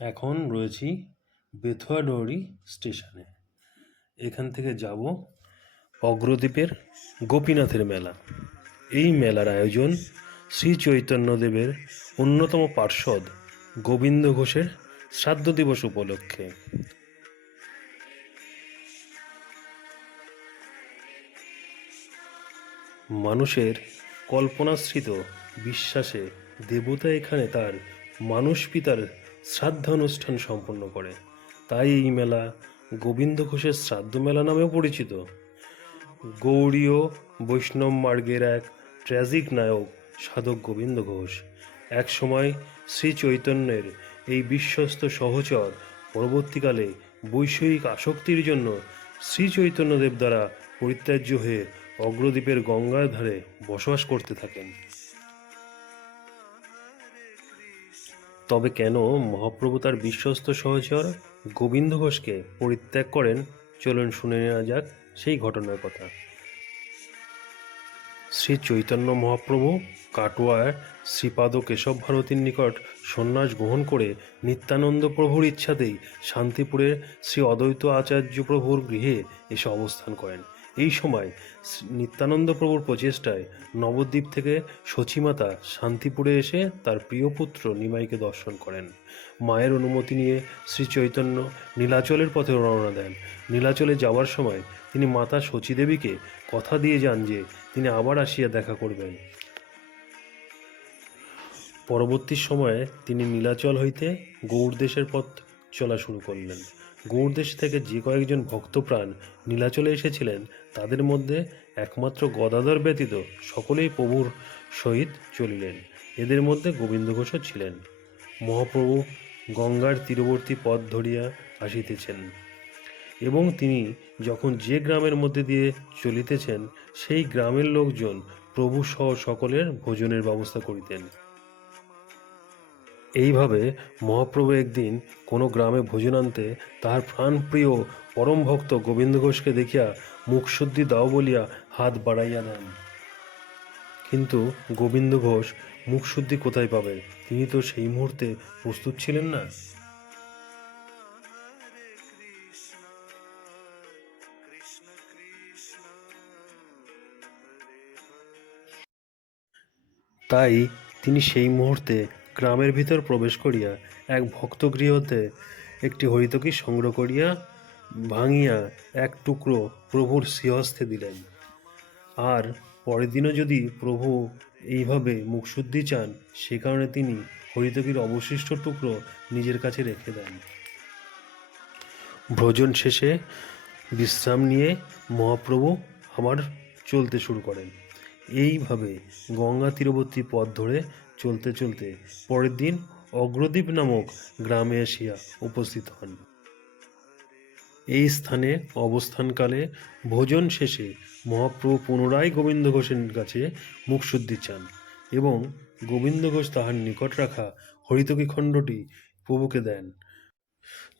এখন রয়েছি বেথুয়াডৌরি স্টেশনে। এখান থেকে যাব অগ্রদ্বীপের গোপীনাথের মেলা। এই মেলার আয়োজন শ্রী চৈতন্যদেবের অন্যতম পার্ষদ গোবিন্দ ঘোষের শ্রাদ্ধ দিবস উপলক্ষে। মানুষের কল্পনাশ্রিত বিশ্বাসে দেবতা এখানে তার মানুষ পিতার শ্রাদ্ধানুষ্ঠান সম্পন্ন করে। তাই এই মেলা গোবিন্দ ঘোষের শ্রাদ্ধ মেলা নামেও পরিচিত। গৌড়ীয় বৈষ্ণব মার্গের এক ট্র্যাজিক নায়ক সাধক গোবিন্দ ঘোষ। এক সময় শ্রী চৈতন্যের এই বিশ্বস্ত সহচর পরবর্তীকালে বৈষয়িক আসক্তির জন্য শ্রী চৈতন্যদেব দ্বারা পরিত্যাজ্য হয়ে অগ্রদ্বীপের গঙ্গার ধারে বসবাস করতে থাকেন। তবে কেন মহাপ্রভু তার বিশ্বস্ত সহচর গোবিন্দ ঘোষকে পরিত্যাগ করেন? চলুন শুনে নেওয়া যাক সেই ঘটনার কথা। শ্রী চৈতন্য মহাপ্রভু কাটোয়ার শ্রীপাদ কেশব ভারতীর নিকট সন্ন্যাস গ্রহণ করে নিত্যানন্দ প্রভুর ইচ্ছাতেই শান্তিপুরের শ্রী অদ্বৈত আচার্য প্রভুর গৃহে এসে অবস্থান করেন। এই সময় নিত্যানন্দ প্রভুর প্রচেষ্টায় নবদ্বীপ থেকে সচিমাতা শান্তিপুরে এসে তার প্রিয় পুত্র নিমাইকে দর্শন করেন। মায়ের অনুমতি নিয়ে শ্রী চৈতন্য নীলাচলের পথে রওনা দেন। নীলাচলে যাওয়ার সময় তিনি মাতা শচীদেবীকে কথা দিয়ে যান যে তিনি আবার আসিয়া দেখা করবেন। পরবর্তী সময়ে তিনি নীলাচল হইতে গৌড়দেশের পথ চলা শুরু করলেন। গৌড়দেশ থেকে যে কয়েকজন ভক্তপ্রাণ নীলাচলে এসেছিলেন, তাদের মধ্যে একমাত্র গদাধর ব্যতীত সকলেই প্রভুর সহিত চলিলেন। এদের মধ্যে গোবিন্দ ঘোষও ছিলেন। মহাপ্রভু গঙ্গার তীরবর্তী পথ ধরিয়া আসিতেছেন এবং তিনি যখন যে গ্রামের মধ্যে দিয়ে চলিতেছেন, সেই গ্রামের লোকজন প্রভু সহ সকলের ভোজনের ব্যবস্থা করিতেন। এইভাবে মহাপ্রভু একদিন কোনো গ্রামে ভোজন আনতে তাহার প্রাণপ্রিয় পরম ভক্ত গোবিন্দ ঘোষকে দেখিয়া মুখশুদ্ধি দাও বলিয়া হাত বাড়াইয়া দেন। কিন্তু গোবিন্দ ঘোষ মুখশুদ্ধি কোথায় পাবে? তিনি তো সেই মুহূর্তে প্রস্তুত ছিলেন না। তাই তিনি সেই মুহূর্তে গ্রামের ভিতর প্রবেশ করিয়া এক ভক্তগৃহতে একটি হরিতকি সংগ্রহ করিয়া ভাঙিয়া এক টুকরো প্রভুর শ্রীহস্তে দিলেন। আর পরের দিনও যদি প্রভু এইভাবে মুখশুদ্ধি চান, সে কারণে তিনি হরিতকির অবশিষ্ট টুকরো নিজের কাছে রেখে দেন। ভোজন শেষে বিশ্রাম নিয়ে মহাপ্রভু আবার চলতে শুরু করেন। এইভাবে গঙ্গা তীরবর্তী পথ ধরে চলতে চলতে পরের দিন অগ্রদ্বীপ নামক গ্রামে আসিয়া উপস্থিত হন। এই স্থানে অবস্থানকালে ভোজন শেষে মহাপ্রভু পুনরায় গোবিন্দ ঘোষের কাছে মুখশুদ্ধি চান এবং গোবিন্দ ঘোষ তাহার নিকট রাখা হরিতকী খণ্ডটি প্রভুকে দেন।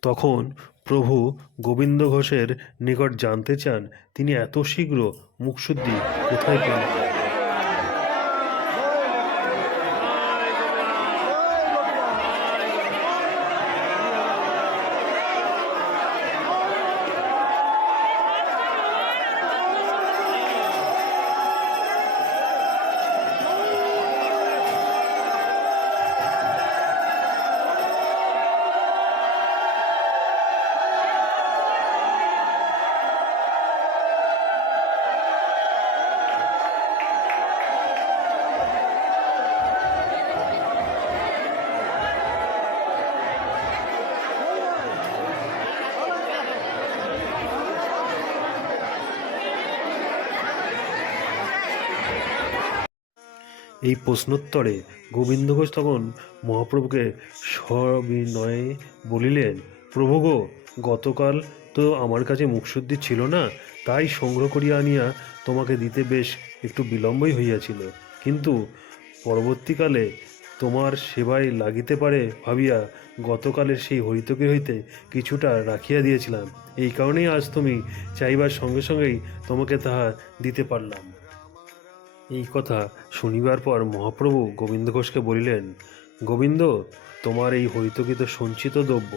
তখন প্রভু গোবিন্দ ঘোষের নিকট জানতে চান, তিনি এত শীঘ্র মুখশুদ্ধি কোথায় পেলেন? এই প্রশ্নোত্তরে গোবিন্দ ঘোষ তখন মহাপ্রভুকে সবিনয়ে বলিলেন, প্রভু গো, গতকাল তো আমার কাছে মুখশুদ্ধি ছিল না, তাই সংগ্রহ করিয়া আনিয়া তোমাকে দিতে বেশ একটু বিলম্বই হইয়াছিল। কিন্তু পরবর্তীকালে তোমার সেবায় লাগিতে পারে ভাবিয়া গতকালের সেই হরিতকি হইতে কিছুটা রাখিয়া দিয়েছিলাম। এই কারণেই আজ তুমি চাইবার সঙ্গে সঙ্গেই তোমাকে তাহা দিতে পারলাম। এই কথা শুনিবার পর মহাপ্রভু গোবিন্দ ঘোষকে বলিলেন, গোবিন্দ, তোমার এই হরিতকিত সঞ্চিত দ্রব্য,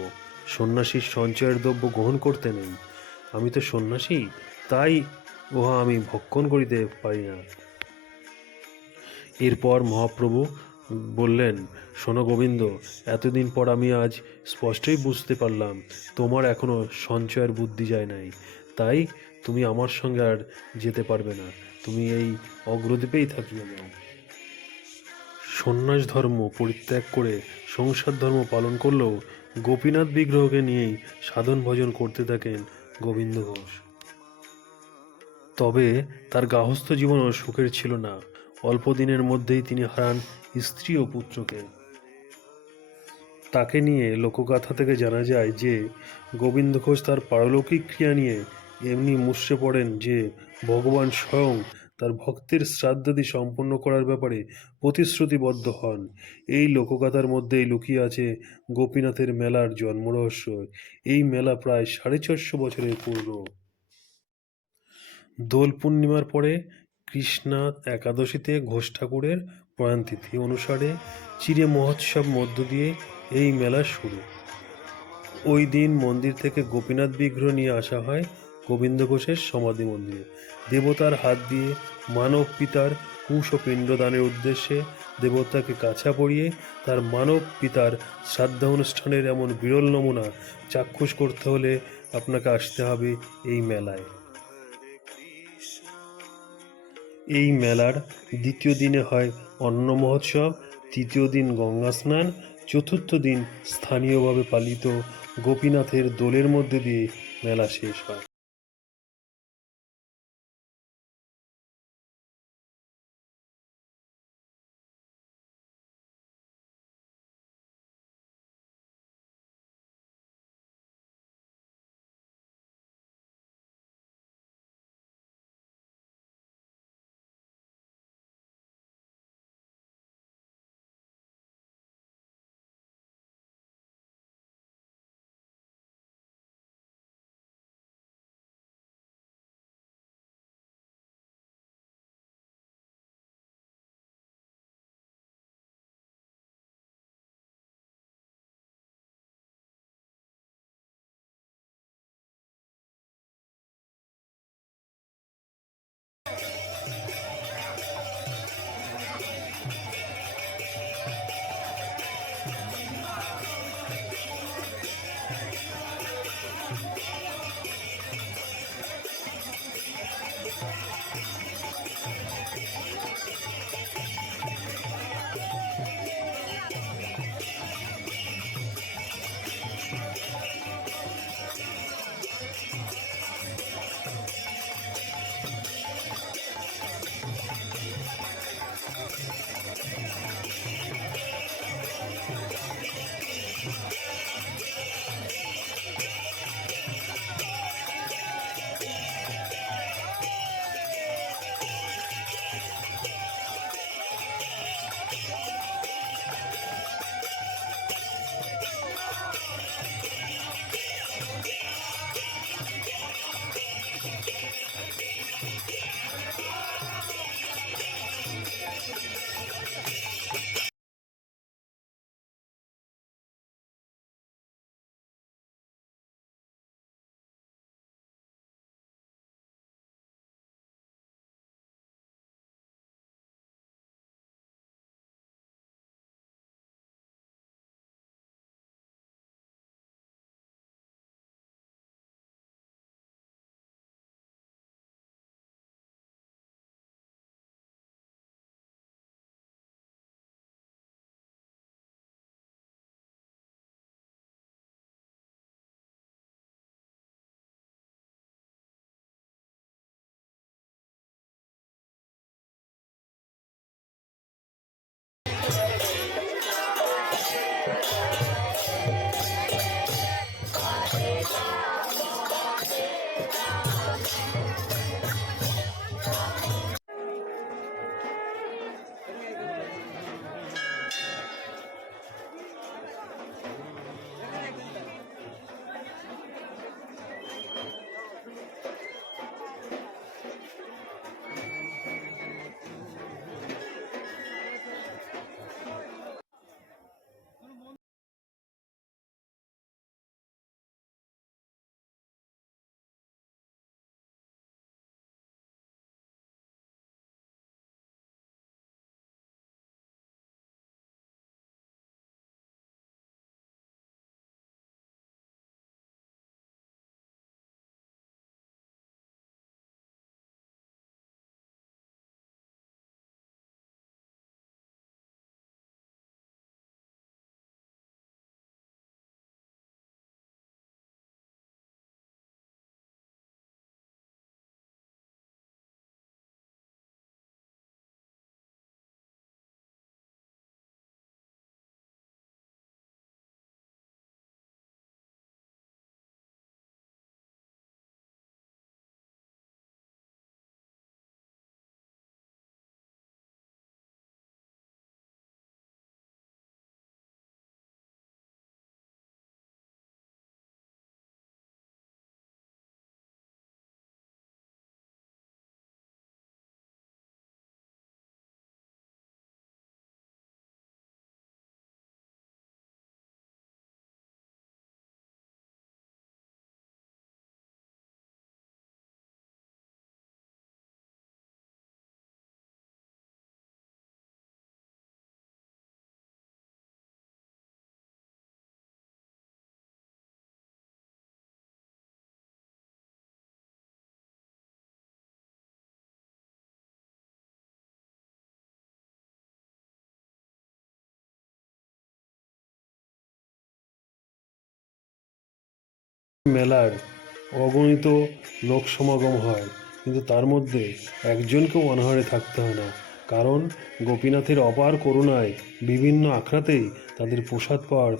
সন্ন্যাসীর সঞ্চয়ের দ্রব্য গ্রহণ করতে নেই। আমি তো সন্ন্যাসী, তাই উহা আমি ভক্ষণ করিতে পারি না। এরপর মহাপ্রভু বললেন, শোনো গোবিন্দ, এতদিন পর আমি আজ স্পষ্টই বুঝতে পারলাম, তোমার এখনও সঞ্চয়ের বুদ্ধি যায় নাই। তাই তুমি আমার সঙ্গে আর যেতে পারবে না। তুমি এই অগ্রদ্বীপেই থাকিয়ে যাও সন্ন্যাস ধর্ম পরিত্যাগ করে সংসার ধর্ম পালন করলেও গোপীনাথ বিগ্রহকে নিয়েই সাধন ভজন করতে থাকেন গোবিন্দ ঘোষ। তবে তার গাহস্থ জীবনও সুখের ছিল না। অল্প দিনের মধ্যেই তিনি হারান স্ত্রী ও পুত্রকে। তাকে নিয়ে লোকগাথা থেকে জানা যায় যে গোবিন্দ ঘোষ তার পারলৌকিক ক্রিয়া নিয়ে এমনি মুষড়ে পড়েন যে ভগবান স্বয়ং তার ভক্তের শ্রাদ্ধাদি সম্পন্ন করার ব্যাপারে প্রতিশ্রুতিবদ্ধ হন। এই লোকগাথার মধ্যেই লুকিয়ে আছে গোপীনাথের মেলার জন্মরহস্য। এই মেলা প্রায় সাড়ে চারশো বছরের পুরনো দোল পূর্ণিমার পরে কৃষ্ণা একাদশীতে ঘোষ ঠাকুরের প্রয়াণ তিথি অনুসারে চিরে মহোৎসব মধ্য দিয়ে এই মেলা শুরু। ওই দিন মন্দির থেকে গোপীনাথ বিগ্রহ নিয়ে আসা হয় গোবিন্দ ঘোষের সমাধি মন্দিরে। দেবতার হাত দিয়ে মানব পিতার কুশ ও পিণ্ডদানের উদ্দেশ্যে দেবতাকে কাছা পরিয়ে তার মানব পিতার শ্রাদ্ধা অনুষ্ঠানের এমন বিরল নমুনা চাক্ষুষ করতে হলে আপনাকে আসতে হবে এই মেলায়। এই মেলার দ্বিতীয় দিনে হয় অন্ন মহোৎসব, তৃতীয় দিন গঙ্গা স্নান, চতুর্থ দিন স্থানীয়ভাবে পালিত গোপীনাথের দোলের মধ্যে দিয়ে মেলা শেষ হয়। মেলার অগণিত লোক সমাগম হয়, কিন্তু তার মধ্যে একজনকেও অনাহারে থাকতে হয় না। কারণ গোপীনাথের অপার করুণায় বিভিন্ন আখড়াতেই তাদের প্রসাদ পাওয়ার